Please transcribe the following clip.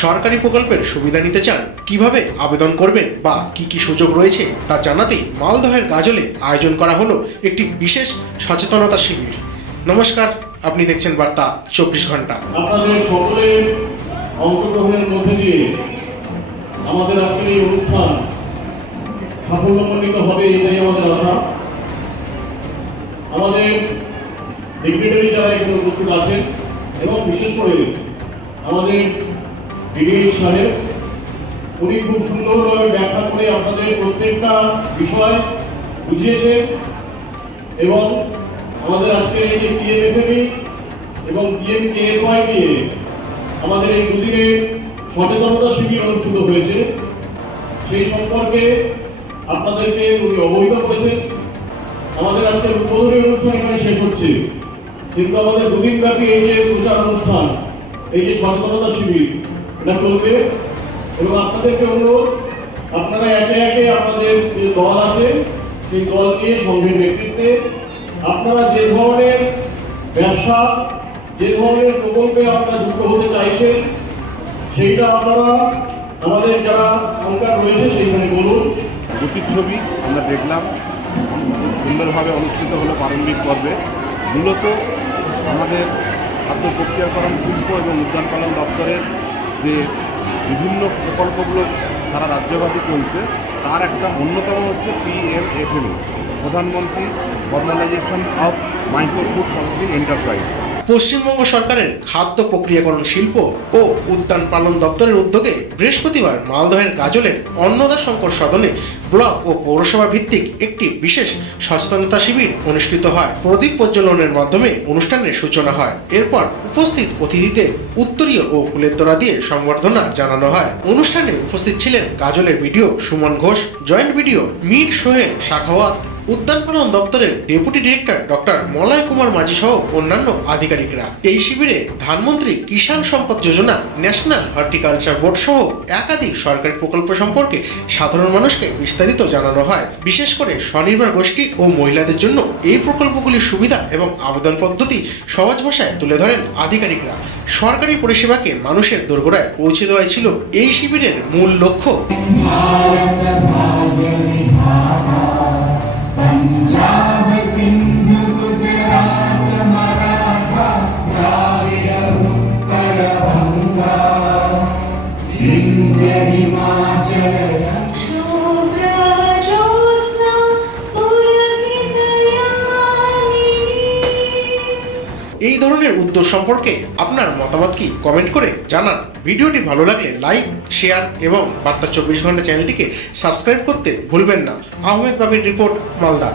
সরকারি প্রকল্পের সুবিধা নিতে চান, কিভাবে আবেদন করবেন বা কি কি সুযোগ রয়েছে তা জানাতেই মালদহের গাজলে আয়োজন করা হলো একটি বিশেষ সচেতনতা শিবির। নমস্কার, আপনি দেখছেন বার্তা 24 ঘন্টা। আপনাদের সকলের অংশগ্রহণের মধ্যে দিয়ে আমাদের আজকের এই অনুষ্ঠান সাফল্যমণ্ডিত হবে, এটাই আমাদের আশা। আমাদের ডিগনিটারি যারা এখানে উপস্থিত আছেন এবং বিশেষ করে আমাদের ডিডিএই সাহেব, উনি খুব সুন্দরভাবে ব্যাখ্যা করে আপনাদের প্রত্যেকটা বিষয় বুঝিয়েছেন এবং আমাদের আজকের এই যে পিএমএফএমই এবং পিএমকেএসওয়াই নিয়ে আমাদের এই দুদিনে সচেতনতা শিবির অনুষ্ঠিত হয়েছে, সেই সম্পর্কে আপনাদেরকে উনি অবহিত করেছেন। আমাদের আজকের উদ্বোধনী অনুষ্ঠান এখানে শেষ হচ্ছে, কিন্তু আমাদের দুদিন ব্যাপী এই যে প্রচার অনুষ্ঠান, এই যে সচেতনতা শিবির, এটা চলবে এবং আপনাদেরকে অনুরোধ, আপনারা একে একে আপনাদের যে দল আছে সেই দল নিয়ে সংঘের নেতৃত্বে আপনারা যে ধরনের ব্যবসা, যে ধরনের প্রকল্পে আপনারা যুক্ত হতে চাইছেন সেইটা আপনারা আমাদের যারা সংখ্যা রয়েছে সেইখানে বলুন। দুটি ছবি আমরা দেখলাম, সুন্দরভাবে অনুষ্ঠিত হলো প্রারম্ভিক পর্বে। মূলত আমাদের খাদ্য প্রক্রিয়াকরণ শিল্প এবং উদ্যান পালন দপ্তরের যে বিভিন্ন প্রকল্পগুলো সারা রাজ্যব্যাপী চলছে, তার একটা অন্যতম হচ্ছে পিএমএফএমই, প্রধানমন্ত্রী formalization of micro food processing enterprise. Paschimbanga সরকারের খাদ্য প্রক্রিয়াকরণ শিল্প ও উদ্যান পালন দপ্তরের উদ্যোগে বৃহস্পতিবার মালদহের গাজলের অন্নদা শঙ্কর সদনে ব্লক ও পৌরসভা ভিত্তিক একটি বিশেষ সচেতনতা শিবির অনুষ্ঠিত হয়। প্রদীপ প্রজ্বলনের মাধ্যমে অনুষ্ঠানের সূচনা হয়। এরপর উপস্থিত অতিথিদের উত্তরীয় ও ফুলের তোড়া দিয়ে সংবর্ধনা জানানো হয়। অনুষ্ঠানে উপস্থিত ছিলেন গাজলের BDO Suman Ghosh, joint BDO Mir Sohel Shakhawat, উদ্যান পালন দপ্তরের deputy director doctor Malay Kumar Majhi সহ অন্যান্য আধিকারিকরা। এই শিবিরে ধানমন্ত্রী কিষাণ সম্পদ যোজনা, ন্যাশনাল হর্টিকালচার বোর্ড সহ একাধিক সরকারি প্রকল্প সম্পর্কে সাধারণ মানুষকে বিস্তারিত জানানো হয়। বিশেষ করে স্বনির্ভর গোষ্ঠী ও মহিলাদের জন্য এই প্রকল্পগুলির সুবিধা এবং আবেদন পদ্ধতি সহজ ভাষায় তুলে ধরেন আধিকারিকরা। সরকারি পরিষেবাকে মানুষের দোরগোড়ায় পৌঁছে দেওয়াই ছিল এই শিবিরের মূল লক্ষ্য। पंजाब सिंध गुजरात मराठा द्राविड उत्तर बंगा विंध्य हिमाचल शुभ्र ज्योत्स्ना पुलकितयामिनी। এই ধরনের উদ্যোগ সম্পর্কে আপনার মতামত কি কমেন্ট করে জানান। ভিডিওটি ভালো লাগলে লাইক, শেয়ার এবং বার্তা 24 ঘন্টা চ্যানেলটিকে সাবস্ক্রাইব করতে ভুলবেন না। আহমেদ বাবির রিপোর্ট, মালদা।